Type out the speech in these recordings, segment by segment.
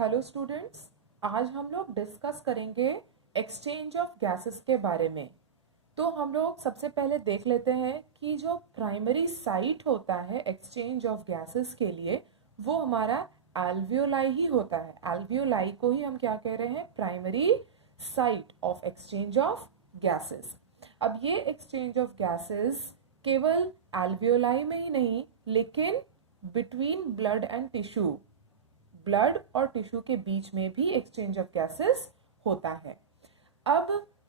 Hello students, आज हम लोग डिस्कस करेंगे एक्सचेंज ऑफ गैसेस के बारे में। तो हम लोग सबसे पहले देख लेते हैं कि जो प्राइमरी साइट होता है एक्सचेंज ऑफ गैसेस के लिए वो हमारा एल्वियोलाई ही होता है। एल्वियोलाई को ही हम क्या कह रहे हैं? Primary site of exchange of gases. अब ये एक्सचेंज ऑफ गैसेस केवल एल्वियोलाई में ही नहीं, लेकिन between blood and tissue, blood और टिश्यू के बीच में भी एक्सचेंज ऑफ गैसेस होता है। अब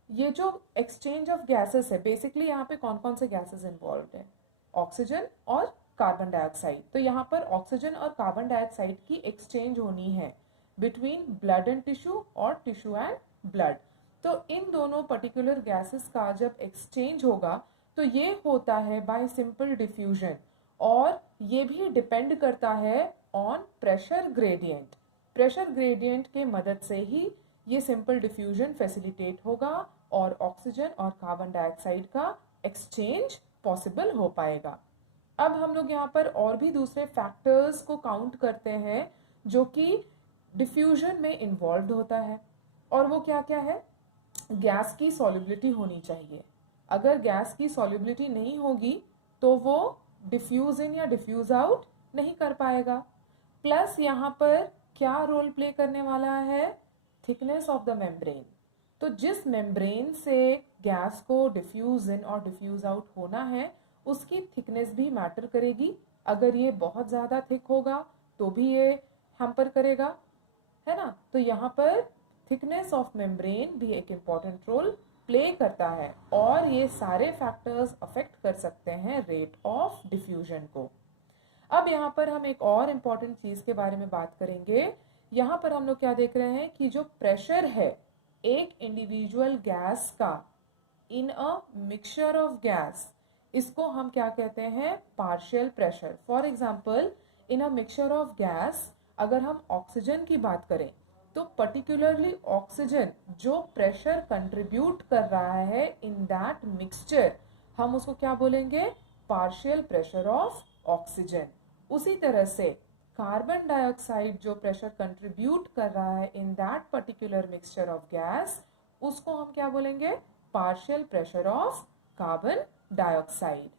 ये जो एक्सचेंज ऑफ गैसेस है, बेसिकली यहाँ पे कौन कौन से गैसेस इन्वॉल्व है? ऑक्सीजन और कार्बन डाइऑक्साइड। तो यहाँ पर ऑक्सीजन और कार्बन डाइऑक्साइड की एक्सचेंज होनी है बिटवीन ब्लड एंड टिश्यू और टिश्यू एंड ब्लड। तो इन दोनों पर्टिकुलर गैसेस का जब एक्सचेंज होगा तो ये होता है बाय सिंपल डिफ्यूजन, और ये भी डिपेंड करता है on pressure gradient. Pressure gradient के मदद से ही ये सिंपल डिफ्यूजन फैसिलिटेट होगा और ऑक्सीजन और कार्बन डाइऑक्साइड का एक्सचेंज पॉसिबल हो पाएगा। अब हम लोग यहाँ पर और भी दूसरे फैक्टर्स को काउंट करते हैं जो कि डिफ्यूजन में इन्वॉल्व होता है, और वो क्या क्या है? गैस की सॉल्युबिलिटी होनी चाहिए। अगर गैस की सॉल्युबिलिटी नहीं होगी तो वो डिफ्यूज इन या डिफ्यूज आउट नहीं कर पाएगा। प्लस यहाँ पर क्या रोल प्ले करने वाला है? Thickness of the membrane. तो जिस मेम्ब्रेन से गैस को डिफ्यूज इन और डिफ्यूज आउट होना है उसकी थिकनेस भी मैटर करेगी। अगर ये बहुत ज़्यादा थिक होगा तो भी ये हैम्पर करेगा, है ना? तो यहाँ पर थिकनेस ऑफ मेम्ब्रेन भी एक इम्पॉर्टेंट रोल प्ले करता है, और ये सारे फैक्टर्स अफेक्ट कर सकते हैं रेट ऑफ डिफ्यूजन को। अब यहाँ पर हम एक और इम्पॉर्टेंट चीज़ के बारे में बात करेंगे। यहाँ पर हम लोग क्या देख रहे हैं कि जो प्रेशर है एक इंडिविजुअल गैस का इन अ मिक्सचर ऑफ गैस, इसको हम क्या कहते हैं? Partial pressure. For example, in a mixture of gas अगर हम ऑक्सीजन की बात करें तो पर्टिकुलरली ऑक्सीजन जो प्रेशर कंट्रीब्यूट कर रहा है इन दैट मिक्सचर, हम उसको क्या बोलेंगे? Partial pressure of oxygen. उसी तरह से कार्बन डाइऑक्साइड जो प्रेशर कंट्रीब्यूट कर रहा है in that particular mixture of gas, उसको हम क्या बोलेंगे? Partial pressure of carbon dioxide.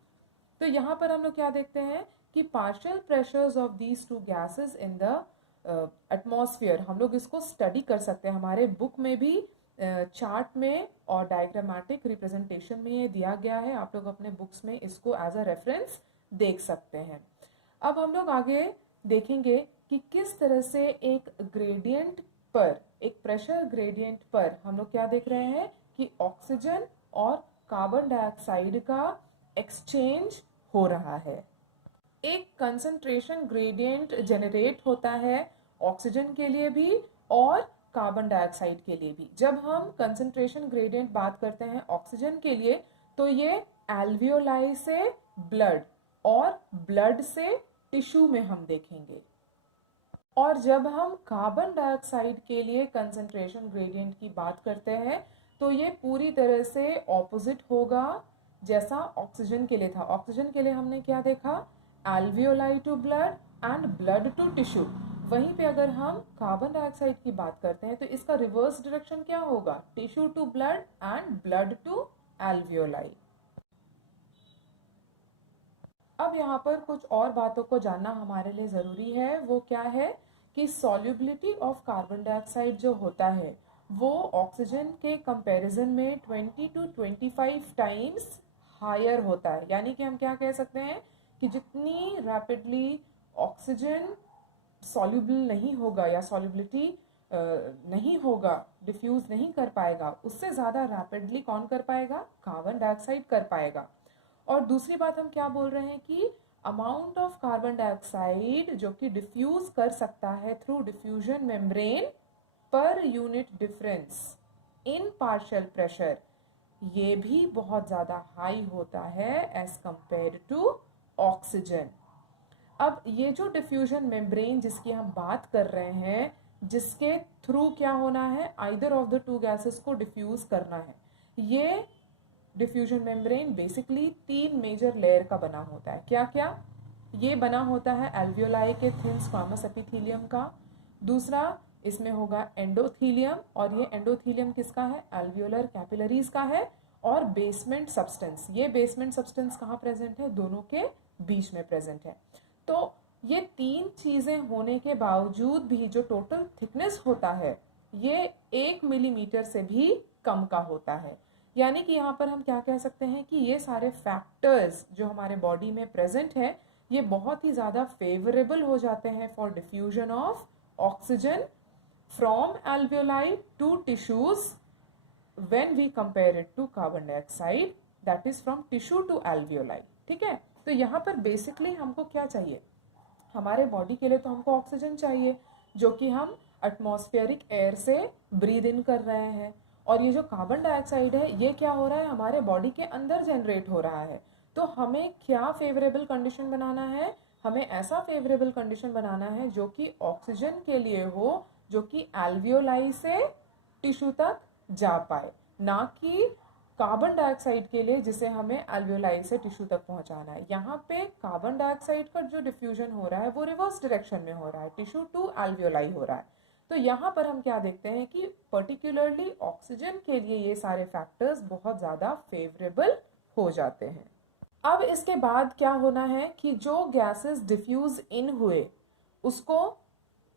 तो यहाँ पर हम लोग क्या देखते हैं कि partial pressures of these two gases in the atmosphere, हम लोग इसको स्टडी कर सकते हैं। हमारे बुक में भी चार्ट में और डायग्रामेटिक रिप्रेजेंटेशन में ये दिया गया है। आप लोग अपने बुक्स में इसको एज अ रेफरेंस देख सकते हैं। अब हम लोग आगे देखेंगे कि किस तरह से एक ग्रेडियंट पर, एक प्रेशर ग्रेडियंट पर हम लोग क्या देख रहे हैं कि ऑक्सीजन और कार्बन डाइऑक्साइड का एक्सचेंज हो रहा है। एक कंसंट्रेशन ग्रेडियंट जनरेट होता है ऑक्सीजन के लिए भी और कार्बन डाइऑक्साइड के लिए भी। जब हम कंसंट्रेशन ग्रेडियंट बात करते हैं ऑक्सीजन के लिए तो ये एल्वियोलाई से ब्लड और ब्लड से टिश्यू में हम देखेंगे, और जब हम कार्बन डाइऑक्साइड के लिए कंसंट्रेशन ग्रेडियंट की बात करते हैं तो ये पूरी तरह से ऑपोजिट होगा जैसा ऑक्सीजन के लिए था। ऑक्सीजन के लिए हमने क्या देखा? Alveoli to blood and blood to tissue. वहीं पे अगर हम कार्बन डाइऑक्साइड की बात करते हैं तो इसका रिवर्स डायरेक्शन क्या होगा? Tissue to blood and blood to alveoli. अब यहाँ पर कुछ और बातों को जानना हमारे लिए ज़रूरी है। वो क्या है कि सॉल्युबिलिटी ऑफ कार्बन डाइऑक्साइड जो होता है वो ऑक्सीजन के कंपैरिजन में 20 to 25 टाइम्स हायर होता है। यानी कि हम क्या कह सकते हैं कि जितनी रैपिडली ऑक्सीजन सॉल्युबल नहीं होगा या सॉल्युबिलिटी नहीं होगा, डिफ्यूज नहीं कर पाएगा, उससे ज़्यादा रैपिडली कौन कर पाएगा? कार्बन डाइऑक्साइड कर पाएगा। और दूसरी बात हम क्या बोल रहे हैं कि अमाउंट ऑफ कार्बन डाइऑक्साइड जो कि डिफ्यूज कर सकता है through diffusion membrane per unit difference in partial pressure, ये भी बहुत ज़्यादा हाई होता है एज कंपेयर टू ऑक्सीजन। अब ये जो डिफ्यूजन मेम्ब्रेन जिसकी हम बात कर रहे हैं, जिसके थ्रू क्या होना है? Either of the two gases को डिफ्यूज करना है। ये diffusion membrane basically 3 major layer का बना होता है। क्या क्या? ये बना होता है एल्वियोलाई के थिन स्क्वामस एपिथेलियम का, दूसरा इसमें होगा एंडोथीलियम, और ये एंडोथीलियम किसका है? एल्वियोलर कैपिलरीज का है। और बेसमेंट सब्सटेंस, ये बेसमेंट सब्सटेंस कहाँ प्रेजेंट है? दोनों के बीच में प्रेजेंट है। तो ये तीन चीजें होने के बावजूद भी जो टोटल थिकनेस होता है ये 1 मिलीमीटर से भी कम का होता है। यानी कि यहाँ पर हम क्या कह सकते हैं कि ये सारे फैक्टर्स जो हमारे बॉडी में प्रेजेंट है ये बहुत ही ज़्यादा फेवरेबल हो जाते हैं for diffusion of oxygen from alveoli to tissues when we compare it to carbon dioxide that is from tissue to alveoli। ठीक है, तो यहाँ पर बेसिकली हमको क्या चाहिए? हमारे बॉडी के लिए तो हमको ऑक्सीजन चाहिए जो कि हम एटमॉस्फेरिक एयर से ब्रीद इन कर रहे हैं, और ये जो कार्बन डाइऑक्साइड है ये क्या हो रहा है? हमारे बॉडी के अंदर जनरेट हो रहा है। तो हमें क्या फेवरेबल कंडीशन बनाना है? हमें ऐसा फेवरेबल कंडीशन बनाना है जो कि ऑक्सीजन के लिए हो, जो कि एल्वियोलाई से टिश्यू तक जा पाए, ना कि कार्बन डाइऑक्साइड के लिए जिसे हमें एल्वियोलाई से टिश्यू तक पहुंचाना है। यहाँ पे कार्बन डाइऑक्साइड का जो डिफ्यूजन हो रहा है वो रिवर्स डायरेक्शन में हो रहा है, टिश्यू टू एल्वियोलाई हो रहा है। तो यहाँ पर हम क्या देखते हैं कि पर्टिकुलरली ऑक्सीजन के लिए ये सारे फैक्टर्स बहुत ज़्यादा फेवरेबल हो जाते हैं। अब इसके बाद क्या होना है कि जो गैसेस डिफ्यूज इन हुए उसको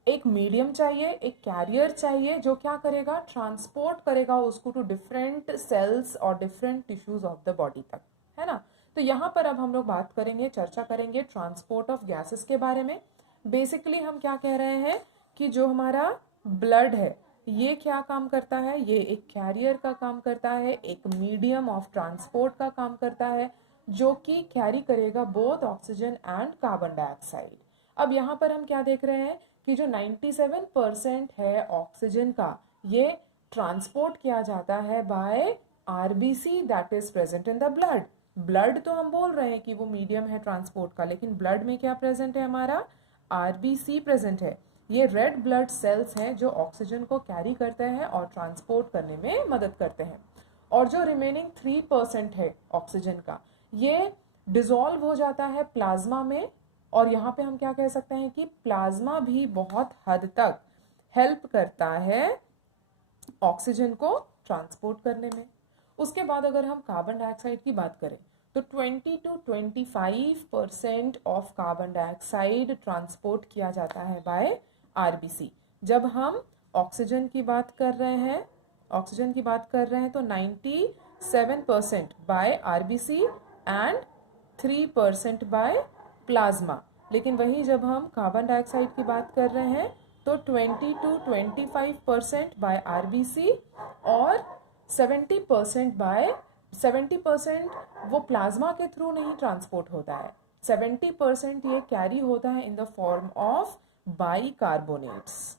एक मीडियम चाहिए, एक कैरियर चाहिए जो क्या करेगा? ट्रांसपोर्ट करेगा उसको टू डिफरेंट सेल्स और different tissues of the body तक, है ना। तो यहाँ पर अब हम लोग बात करेंगे, चर्चा करेंगे ट्रांसपोर्ट ऑफ गैसेस के बारे में। बेसिकली हम क्या कह रहे हैं कि जो हमारा ब्लड है ये क्या काम करता है? ये एक कैरियर का काम करता है, एक मीडियम ऑफ ट्रांसपोर्ट का काम करता है जो कि कैरी करेगा both oxygen and carbon dioxide. अब यहाँ पर हम क्या देख रहे हैं कि जो 97% है ऑक्सीजन का ये ट्रांसपोर्ट किया जाता है by RBC that is present in the blood. Blood तो हम बोल रहे हैं कि वो मीडियम है ट्रांसपोर्ट का, लेकिन ब्लड में क्या प्रेजेंट है? हमारा आरबीसी प्रेजेंट है। ये रेड ब्लड सेल्स हैं जो ऑक्सीजन को कैरी करते हैं और ट्रांसपोर्ट करने में मदद करते हैं। और जो रिमेनिंग 3% है ऑक्सीजन का ये डिसॉल्व हो जाता है प्लाज्मा में, और यहाँ पे हम क्या कह सकते हैं कि प्लाज्मा भी बहुत हद तक हेल्प करता है ऑक्सीजन को ट्रांसपोर्ट करने में। उसके बाद अगर हम कार्बन डाइऑक्साइड की बात करें तो 20 to 25% of carbon dioxide transport किया जाता है बाय आरबीसी। जब हम ऑक्सीजन की बात कर रहे हैं तो 97% by RBC and 3% by plasma. लेकिन वही जब हम कार्बन डाइऑक्साइड की बात कर रहे हैं तो 20 to 25% बाय आरबीसी और 70% वो प्लाज्मा के थ्रू नहीं ट्रांसपोर्ट होता है, 70% ये कैरी होता है in the form of bicarbonates.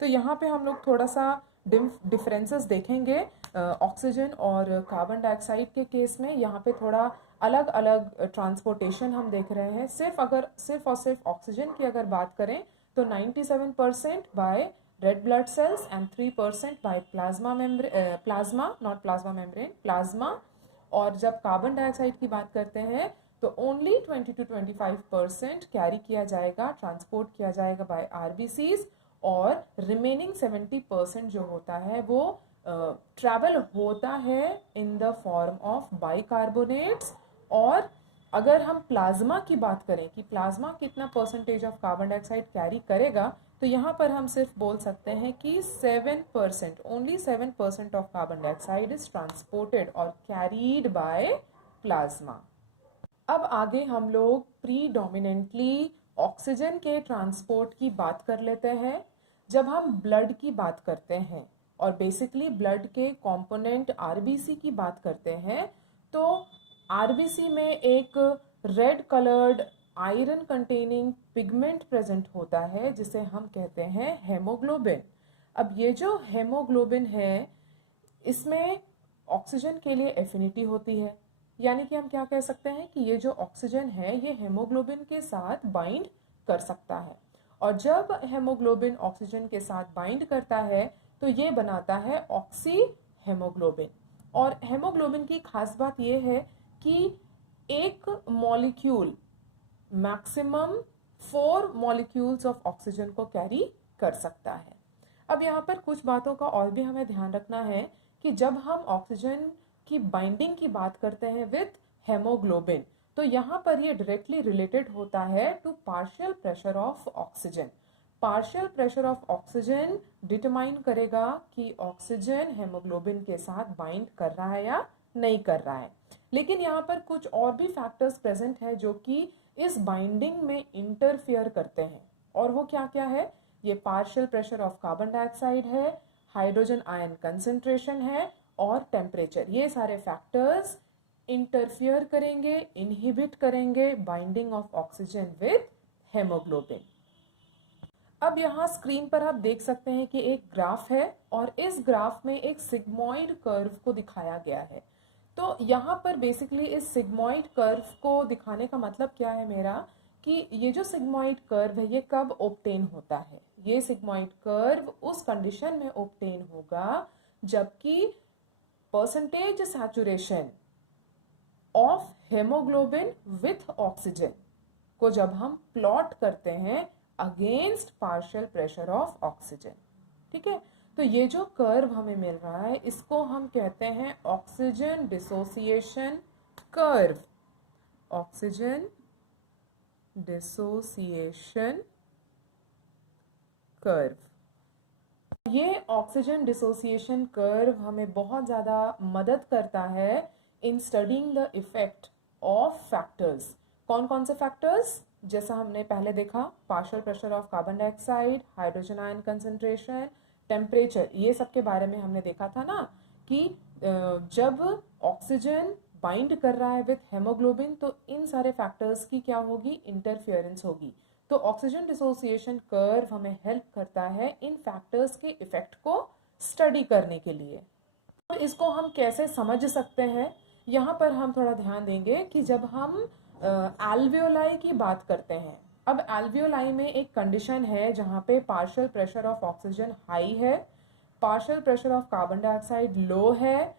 तो यहाँ पे हम लोग थोड़ा सा डिफरेंसेस देखेंगे ऑक्सीजन और कार्बन डाइऑक्साइड के केस में। यहाँ पे थोड़ा अलग अलग ट्रांसपोर्टेशन हम देख रहे हैं। सिर्फ और सिर्फ ऑक्सीजन की अगर बात करें तो 97% by red blood cells and 3% by plasma. और जब कार्बन डाइऑक्साइड की बात करते हैं तो ओनली 20 to 25% कैरी किया जाएगा, ट्रांसपोर्ट किया जाएगा बाय आरबीसीज, और रिमेनिंग 70% जो होता है वो ट्रैवल होता है in the form of bicarbonates. और अगर हम प्लाज्मा की बात करें कि प्लाज्मा कितना percentage of carbon dioxide carry करेगा, तो यहाँ पर हम सिर्फ बोल सकते हैं कि 7%, only 7% of carbon dioxide is transported और कैरीड बाय प्लाज्मा। अब आगे हम लोग प्रीडोमिनेंटली ऑक्सीजन के ट्रांसपोर्ट की बात कर लेते हैं। जब हम ब्लड की बात करते हैं और बेसिकली ब्लड के कंपोनेंट आरबीसी की बात करते हैं तो आरबीसी में एक red coloured iron containing pigment present होता है जिसे हम कहते हैं हेमोग्लोबिन। अब ये जो हेमोग्लोबिन है इसमें ऑक्सीजन के लिए एफिनिटी होती है, यानी कि हम क्या कह सकते हैं कि ये जो ऑक्सीजन है ये हेमोग्लोबिन के साथ बाइंड कर सकता है, और जब हेमोग्लोबिन ऑक्सीजन के साथ बाइंड करता है तो ये बनाता है ऑक्सी हेमोग्लोबिन। और हेमोग्लोबिन की खास बात ये है कि एक molecule maximum 4 molecules of oxygen को कैरी कर सकता है। अब यहाँ पर कुछ बातों का और भी हमें ध्यान रखना है कि जब हम ऑक्सीजन की बाइंडिंग की बात करते हैं विथ हेमोग्लोबिन, तो यहाँ पर ये डायरेक्टली रिलेटेड होता है to partial pressure of oxygen. Partial pressure of oxygen determine करेगा कि ऑक्सीजन हेमोग्लोबिन के साथ बाइंड कर रहा है या नहीं कर रहा है। लेकिन यहाँ पर कुछ और भी फैक्टर्स प्रेजेंट है जो कि इस बाइंडिंग में इंटरफियर करते हैं, और वो क्या क्या है? ये partial pressure of carbon dioxide है, हाइड्रोजन आयन कंसेंट्रेशन है और टेम्परेचर। ये सारे फैक्टर्स इंटरफियर करेंगे, इनहिबिट करेंगे binding of oxygen with haemoglobin. अब यहाँ स्क्रीन पर आप देख सकते हैं कि एक ग्राफ है और इस ग्राफ में एक सिग्मॉइड कर्व को दिखाया गया है। तो यहाँ पर बेसिकली इस सिग्मॉइड कर्व को दिखाने का मतलब क्या है मेरा, कि ये जो सिग्मॉइड कर्व है ये कब ऑब्टेन होता है? ये सिग्मॉइड कर्व उस कंडीशन में ऑब्टेन होगा जबकि percentage saturation of haemoglobin with oxygen को जब हम प्लॉट करते हैं against partial pressure of oxygen. ठीक है, तो ये जो कर्व हमें मिल रहा है इसको हम कहते हैं oxygen dissociation curve. Oxygen dissociation curve. ये ऑक्सीजन डिसोसिएशन कर्व हमें बहुत ज़्यादा मदद करता है इन studying the effect of factors. कौन कौन से फैक्टर्स? जैसा हमने पहले देखा, partial pressure of carbon dioxide, hydrogen ion concentration, temperature, ये सब के बारे में हमने देखा था ना कि जब ऑक्सीजन बाइंड कर रहा है विथ हेमोग्लोबिन तो इन सारे फैक्टर्स की क्या होगी? इंटरफियरेंस होगी। तो ऑक्सीजन डिसोसिएशन कर्व हमें हेल्प करता है इन फैक्टर्स के इफेक्ट को स्टडी करने के लिए। तो इसको हम कैसे समझ सकते हैं? यहाँ पर हम थोड़ा ध्यान देंगे कि जब हम एल्वियोलाई की बात करते हैं, अब एल्वियोलाई में एक कंडीशन है जहाँ पे partial pressure of oxygen high है, partial pressure of carbon dioxide low है,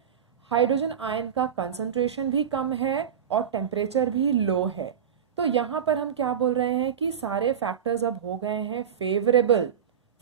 हाइड्रोजन आयन का कंसंट्रेशन भी कम है और टेम्परेचर भी लो है। तो यहाँ पर हम क्या बोल रहे हैं कि सारे फैक्टर्स अब हो गए हैं फेवरेबल।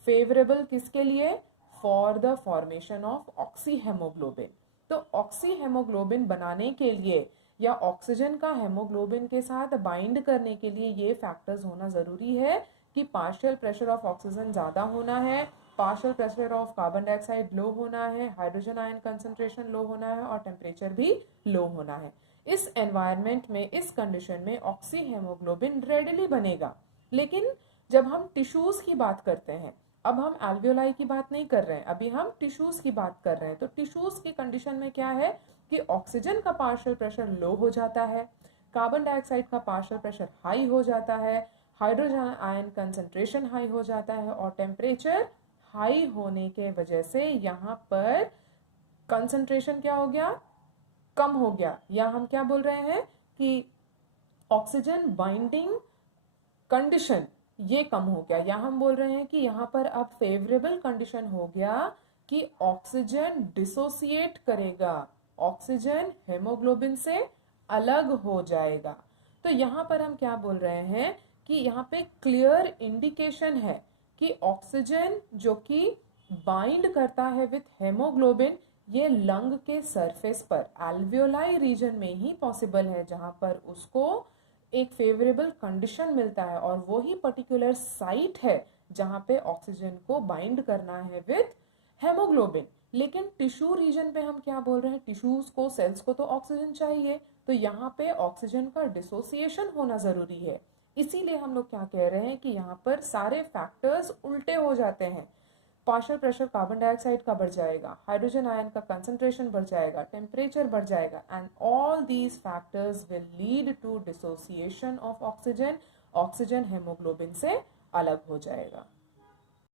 फेवरेबल किसके लिए? For the formation of oxy haemoglobin. तो ऑक्सी हेमोग्लोबिन बनाने के लिए या ऑक्सीजन का हेमोग्लोबिन के साथ बाइंड करने के लिए ये फैक्टर्स होना ज़रूरी है कि पार्शियल प्रेशर ऑफ ऑक्सीजन ज़्यादा होना है, partial pressure of carbon dioxide low होना है, हाइड्रोजन आयन कंसंट्रेशन लो होना है और टेम्परेचर भी लो होना है। इस एनवायरनमेंट में, इस कंडीशन में ऑक्सी हेमोग्लोबिन रेडिली बनेगा। लेकिन जब हम टिश्यूज़ की बात करते हैं, अब हम एल्वियोलाई की बात नहीं कर रहे हैं, अभी हम टिश्यूज़ की बात कर रहे हैं, तो टिश्यूज़ की कंडीशन में क्या है कि ऑक्सीजन का पार्शियल प्रेशर लो हो जाता है, कार्बन डाइऑक्साइड का पार्शियल प्रेशर हाई हो जाता है, हाइड्रोजन आयन कंसंट्रेशन हाई हो जाता है और टेम्परेचर हाई होने के वजह से यहाँ पर कंसंट्रेशन क्या हो गया? कम हो गया। या हम क्या बोल रहे हैं कि ऑक्सीजन बाइंडिंग कंडीशन ये कम हो गया, या हम बोल रहे हैं कि यहाँ पर अब फेवरेबल कंडीशन हो गया कि ऑक्सीजन डिसोसिएट करेगा, ऑक्सीजन हेमोग्लोबिन से अलग हो जाएगा। तो यहाँ पर हम क्या बोल रहे हैं कि यहाँ पे क्लियर इंडिकेशन है कि ऑक्सीजन जो कि बाइंड करता है विथ हेमोग्लोबिन ये लंग के सरफेस पर एल्वियोलाई रीजन में ही पॉसिबल है, जहाँ पर उसको एक फेवरेबल कंडीशन मिलता है और वो ही पर्टिकुलर साइट है जहाँ पे ऑक्सीजन को बाइंड करना है विथ हेमोग्लोबिन। लेकिन टिश्यू रीजन पे हम क्या बोल रहे हैं? टिश्यूज को, सेल्स को तो ऑक्सीजन चाहिए, तो यहाँ पे ऑक्सीजन का डिसोसिएशन होना ज़रूरी है। इसीलिए हम लोग क्या कह रहे हैं कि यहाँ पर सारे फैक्टर्स उल्टे हो जाते हैं। पार्शियल प्रेशर कार्बन डाइऑक्साइड का बढ़ जाएगा, हाइड्रोजन आयन का कंसंट्रेशन बढ़ जाएगा, टेम्परेचर बढ़ जाएगा, and all these factors will lead to dissociation of oxygen. Oxygen haemoglobin से अलग हो जाएगा।